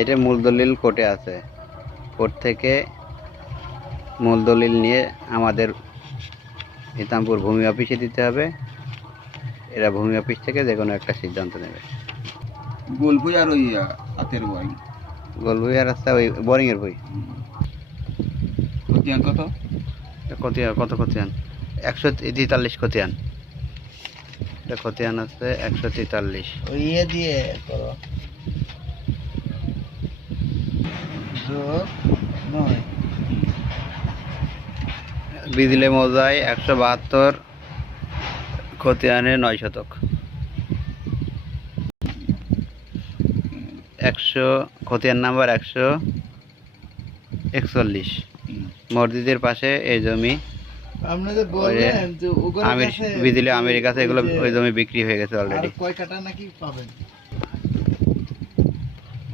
এটা মূল দলিল কোর্টে আছে, কোর্ট থেকে মূল দলিল নিয়ে আমাদের ইতামপুর ভূমি অফিসে দিতে হবে। এরা ভূমি অফিস থেকে যে কোনো একটা সিদ্ধান্ত নেবে। গোলভুই আর ওই হাতের বই গোলভুই আর রাস্তা ওই বোরিংয়ের বই। খতিয়ান কত? কত খতিয়ান? 143 খতিয়ান। এটা খতিয়ান আছে 143। ওই ইয়ে দিয়ে করো যোগ 9 বিজলে মৌজায় 172 খতিয়ানে 9 শতক। 100 খতিয়ান নাম্বার 141। মসজিদের পাশে এই জমি আপনি যে বললেন যে ওগুলো কাছে বিজলি আমেরিকার কাছে এগুলো ওই জমি বিক্রি হয়ে গেছে আর অলরেডি। কয় কাটা নাকি পাবেন?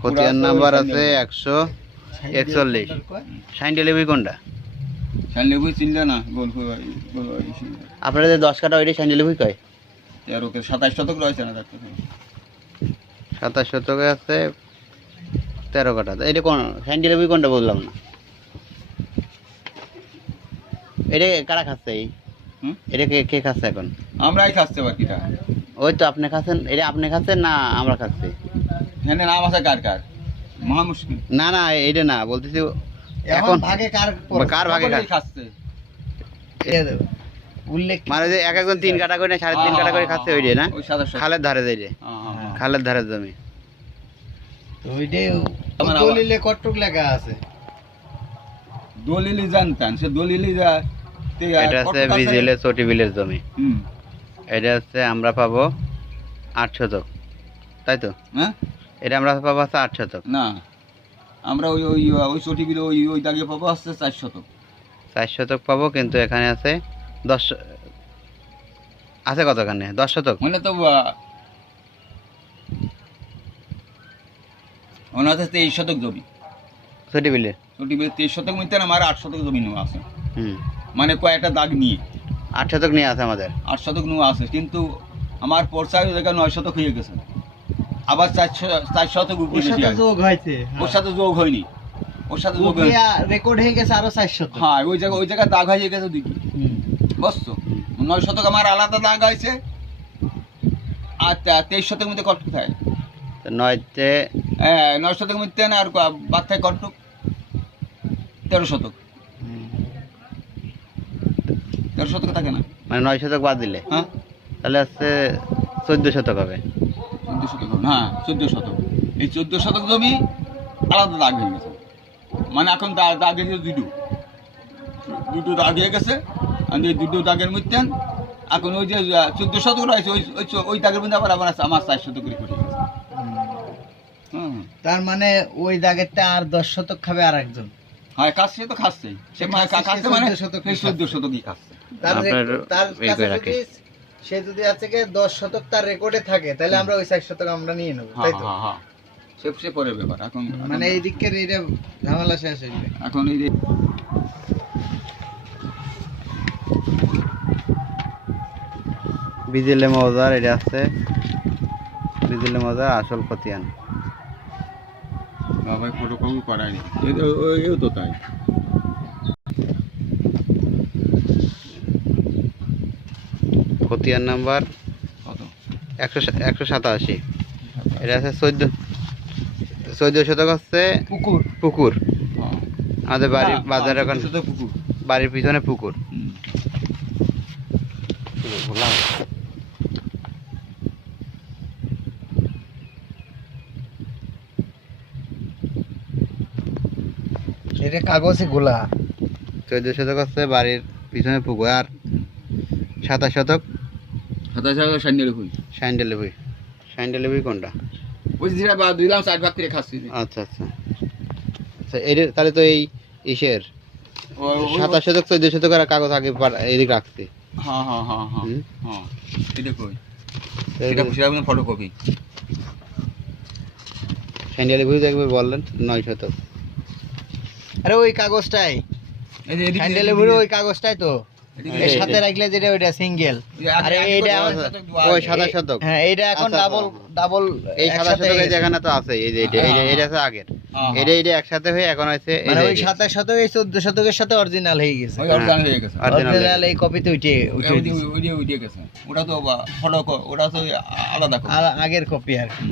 খতিয়ান নাম্বার আছে 141। সাইন ডেলিভারি কোনটা? শানলেবুই চিনলে না? গোলভুই আপনারা যে 10 কাটা ওইটাই সাইন ডেলিভারি কয়? 27 শতক রয়েছে না? 27 শতকে আছে 13 কাটা। এটা কোন সাইন ডেলিভারি কোনটা বললাম না। এটা কারা খাচ্ছে? এটা কে খাচ্ছে এখন? আমরাই খাচ্ছে বাকিটা। ওই তো আপনি খাচ্ছেন। এটা আপনি খাচ্ছেন না আমরা খাচ্ছি? হ্যাঁ, নাম আছে কার কার? মহা মুশকিল। না না এটা না বলতেছি এখন ভাগে কার কার ভাগে খাচ্ছে উল্লেখ মানে যে একজন 3 কাটা করে 3.5 কাটা করে খাচ্ছে ওইটাই না? ওই 27 খালের ধারে যাইরে, খালের ধারের জমি। তো ওইটাই দলিলে কতটুক লেখা আছে? দলিলি জানতাম, সে দলিলি যা এটা আছে বিজেলে চটি বিলের জমি। এটা হচ্ছে আমরা পাবো 8 শতক, তাই তো? হ্যাঁ, এটা আমরা পাবো 8 শতক। না, আমরা ওই ওই ওই চটি বিলে ওই ওই দাগে পাবো আসছে 4 শতক। 4 শতক পাবো, কিন্তু এখানে আছে 10 আছে কতখানে? 10 শতক। মানে তো ওনাদের 23 শতক জমি চটি বিলে চটি বিলে 23 শতক মধ্যে আমার 8 শতক জমি নেওয়া আছে। হুম, মানে কয়েকটা দাগ নিয়ে 8 শতক নিয়ে আছে আমাদের। 8 শতক নেওয়া আছে, কিন্তু আমার পর্চায় জায়গা 9 শতক হয়ে গেছে। আবার 4 শতক উপরে ওর সাথে যোগ হয়েছে, ওর সাথে যোগ হয়নি, ওর সাথে যোগ হয়নি। রেকর্ড হয়ে গেছে আরো 400। হ্যাঁ, ওই জায়গায় দাগ হয়ে গেছে দুই, বুঝছো? 9 শতক আমার আলাদা দাগ হয়েছে, আর 23 শতকের মধ্যে কটুক থাকে। 9তে 9 শতকের মধ্যে না, আর বাদ থাকে কটুক 13 শতক। 13 শতক থাকে না, মানে 9 শতক বাদ দিলে হ্যাঁ তাহলে আছে 14 শতক হবে। 14 শতক হবে, হ্যাঁ 14 শতক। এই 14 শতক জমি আলাদা দাগ হয়ে গেছে। মানে এখন দাগ হয়ে গেছে দুটো দাগ হয়ে গেছে। আর এই দুটো দাগের মধ্যে এখন ওই যে 14 শতক রয়েছে, ওই দাগের মধ্যে আবার আমার 4 শতক করে গেছে। তার মানে ওই দাগেরটা আর 10 শতক খাবে আর একজন। হ্যাঁ, খাচ্ছে তো খাচ্ছে, সে খাচ্ছে মানে 14 শতকই খাচ্ছে। তার কাছে যদি সে যদি আছে কি 10 শতক তার রেকর্ডে থাকে, তাহলে আমরা ওই 4 শতক আমরা নিয়ে নেব, তাই তো? হ্যাঁ হ্যাঁ, সে পরের ব্যাপার। এখন মানে এই দিকের এইটা ঝামেলা শেষ হইবে। এখন এই যে বিজেলে মৌজার এটা আছে বিজেলে মৌজার আসল খতিয়ান। বাবা ফটোকপি করায়নি, এও তো তাই। খতিয়ান নাম্বার কত? 187। এটা আছে 14 শতক হচ্ছে পুকুর। আমাদের বাড়ির বাজার এখন পুকুর, বাড়ির পিছনে পুকুর। এটা কাগজে গোলা। 14 শতক হচ্ছে বাড়ির পিছনে পুকুর, আর 27 শতক 27 শতক সাইন্ডেল হই। সাইন ডেলিভারি কোনটা? ওই যেটা বা দিলাম 4 ভাগ করে খাচ্ছি। আচ্ছা আচ্ছা আচ্ছা, এটা তাহলে তো এই ইসের 27 শতক 14 শতক আর কাগজ আগে এদিকে রাখছি। হ্যাঁ হ্যাঁ হ্যাঁ হ্যাঁ হ্যাঁ, এটা কই? এটা ফটোকপি। সাইন ডেলিভারি একবার বললেন 9 শতক। আরে ওই কাগজটাই, এই যে হ্যান্ডেলে ভরে ওই কাগজটাই তো এর সাথে রাখলে যেটা ওইটা সিঙ্গেল আর এইটা ওই 27 শতক হ্যাঁ এইটা এখন আচ্ছা, ডাবল ডাবল এই 27 শতকের যেখানে তো আছে এই যে এটা আছে আগের এটা একসাথে হয়ে এখন হয়েছে এই মানে যে ওই 27 শতক এই 14 শতকের সাথে অরিজিনাল হয়ে গেছে ওই অর্গান হয়ে গেছে অরিজিনাল এই কপিতে উঠে উঠে গেছে ওটা তো ফটো ওটা তো আলাদা আর আগের কপি আর কি।